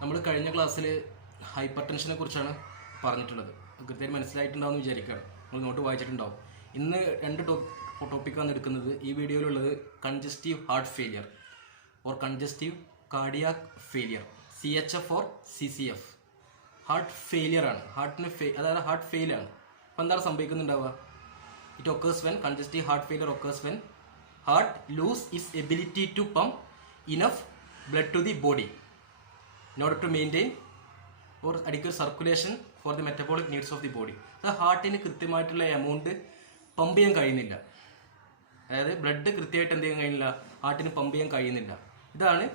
നമ്മൾ കഴിഞ്ഞ ക്ലാസ്സിൽ ഹൈപ്പർ ടെൻഷനെ കുറിച്ചാണ് പറഞ്ഞിട്ടുള്ളത്. കൃത്യമായി മനസ്സിലായിട്ടുണ്ടാവും എന്ന് വിചാരിക്കുകയാണ്. നിങ്ങൾ നോട്ട് വായിച്ചിട്ടുണ്ടാവും. ഇന്ന് രണ്ട് ടോപ്പിക്കാണ് എടുക്കുന്നത്. ഈ വീഡിയോയിലുള്ളത് congestive heart failure or congestive cardiac failure, CHF or CCF. Heart failure ആണ്. അതായത് ഹാർട്ട് ഫെയിൽ ആണ്. അപ്പോൾ എന്താണ് സംഭവിക്കുന്നുണ്ടാവുക? It occurs when congestive heart failure occurs when heart lose its ability to pump enough blood to the body in order to maintain or adequate circulation for the metabolic needs of the body. അത് ഹാർട്ടിന് കൃത്യമായിട്ടുള്ള amount pump ചെയ്യാൻ കഴിയുന്നില്ല. അതായത് blood കൃത്യമായിട്ട് എന്ത് ചെയ്യാൻ കഴിയുന്നില്ല, ഹാർട്ടിന് പമ്പ് ചെയ്യാൻ കഴിയുന്നില്ല. ഇതാണ്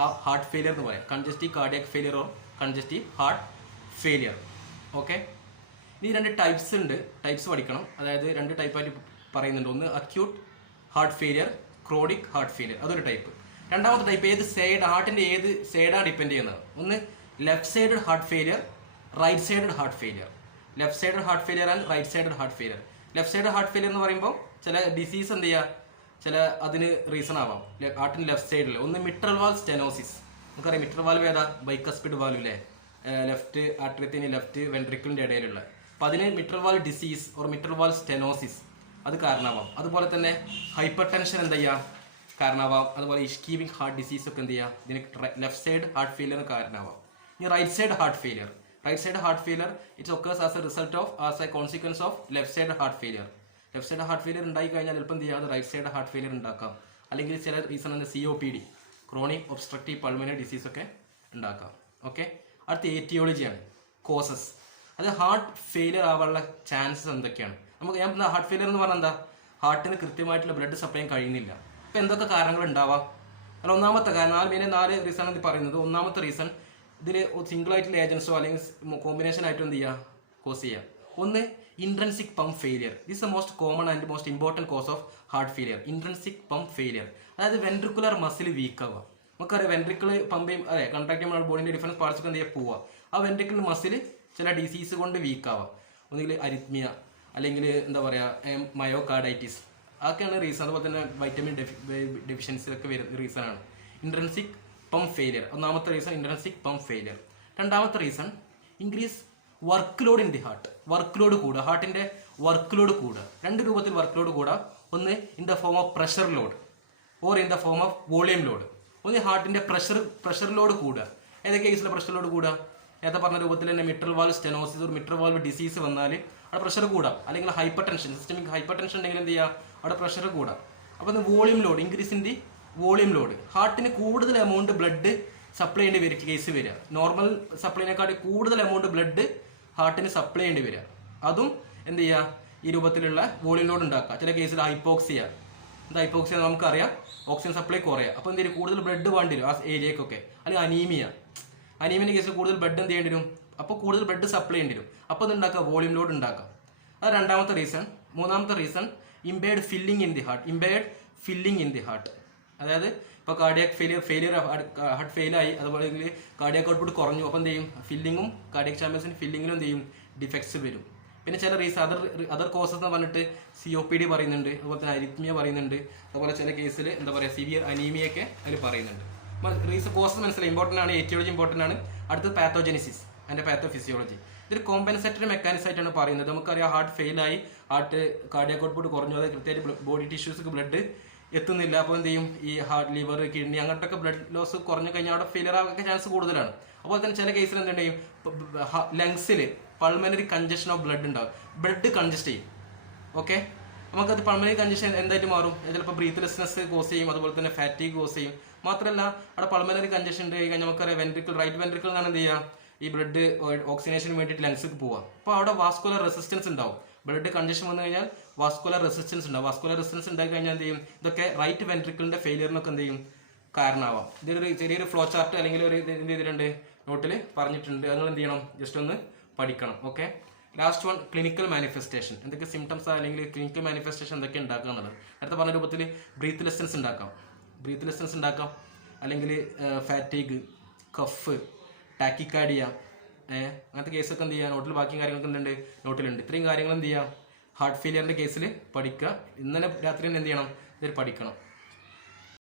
ആ ഹാർട്ട് ഫെയിലിയർ എന്ന് പറയാം. Congestive cardiac failure or congestive heart failure. Okay, ഇനി രണ്ട് ടൈപ്സ് ഉണ്ട്. ടൈപ്സ് പഠിക്കണം. അതായത് രണ്ട് ടൈപ്പായിട്ട് പറയുന്നുണ്ട്. ഒന്ന് acute heart failure, chronic heart failure, അതൊരു ടൈപ്പ്. രണ്ടാമത്തെ ടൈപ്പ് ഏത് സൈഡ്, ഹാർട്ടിൻ്റെ ഏത് സൈഡാണ് ഡിപ്പെൻഡ് ചെയ്യുന്നത്. ഒന്ന് left sided heart failure, right sided heart failure. Left sided heart failure and right sided heart failure. Left side heart failure എന്ന് പറയുമ്പോൾ ചില ഡിസീസ് എന്ത് ചെയ്യുക, ചില അതിന് റീസൺ ആവാം. ഹാർട്ടിന് ലെഫ്റ്റ് സൈഡിൽ ഒന്ന് മിട്രൽ വാൽവ് സ്റ്റെനോസിസ്. നമുക്കറിയാം മിട്രൽ വാൽവ് ഏതാ, ബൈക്കസ്പിഡ് വാൽവ് അല്ലേ, ലെഫ്റ്റ് ആർട്ടറിയത്തിന് ലെഫ്റ്റ് വെൻട്രിക്കിളിൻ്റെ ഇടയിലുള്ള. അപ്പോൾ അതിന് mitral valve disease or mitral valve stenosis അത് കാരണമാവാം. അതുപോലെ തന്നെ ഹൈപ്പർ ടെൻഷൻ എന്ത് ചെയ്യുക കാരണമാവാം. അതുപോലെ ഇഷ്കീമിക് ഹാർട്ട് ഡിസീസ് ഒക്കെ എന്ത് ചെയ്യുക ഇതിന് ലെഫ്റ്റ് സൈഡ് ഹാർട്ട് ഫെയിലിയർ കാരണമാവാം. ഇനി right side heart failure. Right side heart failure it's occurs as a result of as a consequence of left side heart failure. Left side heart failure ഉണ്ടായി കഴിഞ്ഞാൽ എളുപ്പം എന്ത് ചെയ്യുക, അത് റൈറ്റ് സൈഡ് ഹാർട്ട് ഫെയിലിയർ ഉണ്ടാക്കാം. അല്ലെങ്കിൽ ചില റീസൺ ആണ് COPD, chronic obstructive pulmonary disease ഒക്കെ ഉണ്ടാക്കാം. ഓക്കെ, അടുത്ത എറ്റിയോളജിയാണ്, കോസസ്. അത് ഹാർട്ട് ഫെയിലിയർ ആവാനുള്ള ചാൻസസ് എന്തൊക്കെയാണ്? നമുക്ക് ഞാൻ ഹാർട്ട് ഫെയിലിയർ എന്ന് പറഞ്ഞാൽ എന്താ, ഹാർട്ടിന് കൃത്യമായിട്ടുള്ള ബ്ലഡ് സപ്ലൈ കഴിയുന്നില്ല. അപ്പോൾ എന്തൊക്കെ കാരണങ്ങൾ ഉണ്ടാവാം? അല്ല, ഒന്നാമത്തെ കാരണം, നാല് റീസൺ ആണ് പറയുന്നത്. ഒന്നാമത്തെ റീസൺ ഇതിൽ സിംഗിൾ ആയിട്ടുള്ള ഏജൻസോ അല്ലെങ്കിൽ കോമ്പിനേഷൻ ആയിട്ട് എന്ത് ചെയ്യുക, കോസ് ചെയ്യുക. ഒന്ന് intrinsic pump failure. This the most common and most important cause of heart failure, intrinsic pump failure. അതായത് വെൻട്രിക്കുലർ മസിൽ വീക്ക് ആവുക. നമുക്കറിയാം വെൻട്രിക്കിൾ പമ്പ് ചെയ്യും, അതെ, കൺട്രാക്ട് ചെയ്യുമ്പോൾ ബോഡിൻ്റെ ഡിഫറൻസ് പാർട്സ് ഒക്കെ എന്ത് ചെയ്യുക, പോവുക. ആ വെൻട്രിക്കിൾ മസിൽ ചില ഡിസീസ് കൊണ്ട് വീക്ക് ആവുക. ഒന്നുകിൽ അരിത്മിയ, അല്ലെങ്കിൽ എന്താ പറയുക മയോകാർഡൈറ്റിസ്, അതൊക്കെയാണ് റീസൺ. അതുപോലെ തന്നെ വൈറ്റമിൻ ഡെഫിഷ്യൻസി ഒക്കെ വരുന്ന റീസണാണ് ഇൻട്രൻസിക് പമ്പ് ഫെയിലിയർ. ഒന്നാമത്തെ റീസൺ ഇൻട്രൻസിക് പമ്പ് ഫെയിലിയർ. രണ്ടാമത്തെ reason increase work load in the heart. Work load കൂടുക, ഹാർട്ടിൻ്റെ വർക്ക് ലോഡ് കൂടുക. രണ്ട് രൂപത്തിൽ വർക്ക് ലോഡ് കൂടുക. ഒന്ന് in the form of pressure load or in the form of volume load. ഒന്ന് ഹാർട്ടിൻ്റെ പ്രഷർ ലോഡ് കൂടുക. ഏതൊക്കെ കേസിലെ പ്രഷർ ലോഡ് കൂടുക? നേരത്തെ പറഞ്ഞ രൂപത്തിൽ തന്നെ മിട്രൽ വാൽവ് സ്റ്റെനോസിസ് ഒരു മിട്രൽ വാൽവ് ഡിസീസ് വന്നാൽ അവിടെ പ്രഷർ കൂടാം. അല്ലെങ്കിൽ hypertension, systemic hypertension ഉണ്ടെങ്കിൽ എന്ത് ചെയ്യുക, അവിടെ പ്രഷർ കൂടാം. അപ്പോൾ volume load, increase in the volume load. ഹാർട്ടിന് കൂടുതൽ എമൗണ്ട് ബ്ലഡ് സപ്ലൈ ചെയ്യേണ്ടി കേസ് വരിക. നോർമൽ സപ്ലൈനെക്കാട്ടി കൂടുതൽ എമൗണ്ട് ബ്ലഡ് ഹാർട്ടിന് സപ്ലൈ ചെയ്യേണ്ടി വരിക. അതും എന്ത് ചെയ്യുക, ഈ രൂപത്തിലുള്ള വോളിയം ലോഡ് ഉണ്ടാക്കുക. ചില കേസിൽ ഹൈപ്പോക്സിയ. എന്താ ഹൈപ്പോക്സിയ നമുക്കറിയാം, ഓക്സിജൻ സപ്ലൈ കുറയുക. അപ്പോൾ എന്ത് ചെയ്യും, കൂടുതൽ ബ്ലഡ് വേണ്ടി വരും ആ ഏരിയക്കൊക്കെ. അല്ലെങ്കിൽ അനീമിയൻ്റെ കേസിൽ കൂടുതൽ ബ്ലഡ് എന്ത് ചെയ്യേണ്ടി വരും, അപ്പോൾ കൂടുതൽ ബ്ലഡ് സപ്ലൈ ചെയ്യേണ്ടി വരും. അപ്പോൾ ഉണ്ടാക്കുക, വോളിയം ലോഡ് ഉണ്ടാക്കാം. അത് രണ്ടാമത്തെ റീസൺ. മൂന്നാമത്തെ reason impaired filling in the heart. അതായത് ഇപ്പോൾ കാർഡിയാക് ഫെയിലിയർ ഹാർട്ട് ഫെയിലായി, അതുപോലെ കാർഡിയാക് ഔട്ട്പുട്ട് കുറഞ്ഞു. അപ്പോൾ എന്ത് ചെയ്യും, ഫില്ലിങ്ങും കാർഡിയാക് ചാമ്പേഴ്സിന് ഫില്ലിങ്ങിലും എന്ത് ചെയ്യും, ഡിഫക്ട്സ് വരും. പിന്നെ ചില റീസൺ അതർ കോസസ് എന്ന് പറഞ്ഞിട്ട് COPD പറയുന്നുണ്ട്, അതുപോലെ തന്നെ അരിത്മിയ പറയുന്നുണ്ട്. അതുപോലെ ചില കേസിൽ എന്താ പറയുക, സിവിയർ അനീമിയൊക്കെ അതിൽ പറയുന്നുണ്ട്. റീസൺ കോസസ് മനസ്സിലായി, ഇമ്പോർട്ടൻ്റ് ആണ്. എറ്റിയോളജി ഇമ്പോർട്ടൻ്റ് ആണ്. അടുത്തത് പാത്തോജെനിസിസ് ആൻഡ് പാത്തോഫിസിയോളജി. ഇതൊരു കോമ്പൻസേറ്ററി മെക്കാനിസം ആയിട്ടാണ് പറയുന്നത്. നമുക്കറിയാം ഹാർട്ട് ഫെയിലായി, ഹാർട്ട് കാർഡിയാക് ഔട്ട്പുട്ട് കുറഞ്ഞു, അതായത് കൃത്യമായിട്ട് ബോഡി ടിഷ്യൂസ് ബ്ലഡ് എത്തുന്നില്ല. അപ്പോൾ എന്ത് ചെയ്യും, ഈ ഹാർട്ട്, ലിവർ, കിഡ്നി അങ്ങോട്ടൊക്കെ ബ്ലഡ് ലോസ് കുറഞ്ഞു കഴിഞ്ഞാൽ അവിടെ ഫെയിലിയർ ആകാൻ ചാൻസ് കൂടുതലാണ്. അതുപോലെ തന്നെ ചില കേസിൽ എന്ത് ചെയ്യും, ലങ്സിൽ പൾമനറി കൺജഷൻ ഓഫ് ബ്ലഡ് ഉണ്ടാവും, ബ്ലഡ് കൺജസ്റ്റ് ചെയ്യും. ഓക്കെ, നമുക്കത് പൾമനറി കൺജഷൻ എന്തായിട്ട് മാറും, ചിലപ്പോൾ ബ്രീത്ത്ലെസ്നെസ് കോസ് ചെയ്യും, അതുപോലെ തന്നെ ഫാറ്റീഗ് കോസ് ചെയ്യും. മാത്രമല്ല അവിടെ പൾമനറി കൺജഷൻ ഉണ്ട് കഴിഞ്ഞാൽ നമുക്കറിയാം റൈറ്റ് വെൻട്രിക്കിൾ എന്നാണ് എന്ത് ചെയ്യുക, ഈ ബ്ലഡ് ഓക്സിജനേഷന് വേണ്ടിയിട്ട് ലങ്സിലേക്ക് പോവുക. അപ്പോൾ അവിടെ വാസ്കുലർ റെസിസ്റ്റൻസ് ഉണ്ടാവും. ബ്ലഡ് കൺജഷൻ വന്നു കഴിഞ്ഞാൽ വാസ്കുലർ റെസിസ്റ്റൻസ് ഉണ്ടാവും. വാസ്കുലർ റെസിസ്റ്റൻസ് ഉണ്ടായി കഴിഞ്ഞാൽ എന്ത് ചെയ്യും, ഇതൊക്കെ റൈറ്റ് വെൻട്രിക്കിളിൻ്റെ ഫെയിലിയറിനൊക്കെ എന്ത് ചെയ്യും, കാരണമാവാം. ഇതൊരു ചെറിയൊരു ഫ്ലോ ചാർട്ട് അല്ലെങ്കിൽ ഒരു എന്ത് ചെയ്തിട്ടുണ്ട്, നോട്ടിൽ പറഞ്ഞിട്ടുണ്ട്. നിങ്ങൾ എന്ത് ചെയ്യണം, ജസ്റ്റ് ഒന്ന് പഠിക്കണം. Okay, last one clinical manifestation. എന്തൊക്കെ സിംറ്റംസ് അല്ലെങ്കിൽ ക്ലിനിക്കൽ മാനിഫെസ്റ്റേഷൻ എന്തൊക്കെ ഉണ്ടാക്കുക എന്നുള്ളത്. നേരത്തെ പറഞ്ഞ രൂപത്തിൽ ബ്രീത്ത്ലെസ്നെസ് ഉണ്ടാക്കാം, അല്ലെങ്കിൽ ഫാറ്റീഗ്, കഫ്, ടാക്കിക്കാർഡിയ, അങ്ങനത്തെ കേസൊക്കെ എന്ത് ചെയ്യുക, നോട്ടിൽ ബാക്കി കാര്യങ്ങളൊക്കെ എന്തുണ്ട്, നോട്ടിലുണ്ട്. ഇത്രയും കാര്യങ്ങൾ എന്ത് ചെയ്യുക, ഹാർട്ട് ഫെയിലിയറിൻ്റെ കേസിൽ പഠിക്കുക. ഇന്നലെ രാത്രി തന്നെ എന്ത് ചെയ്യണം, ഇതിൽ പഠിക്കണം.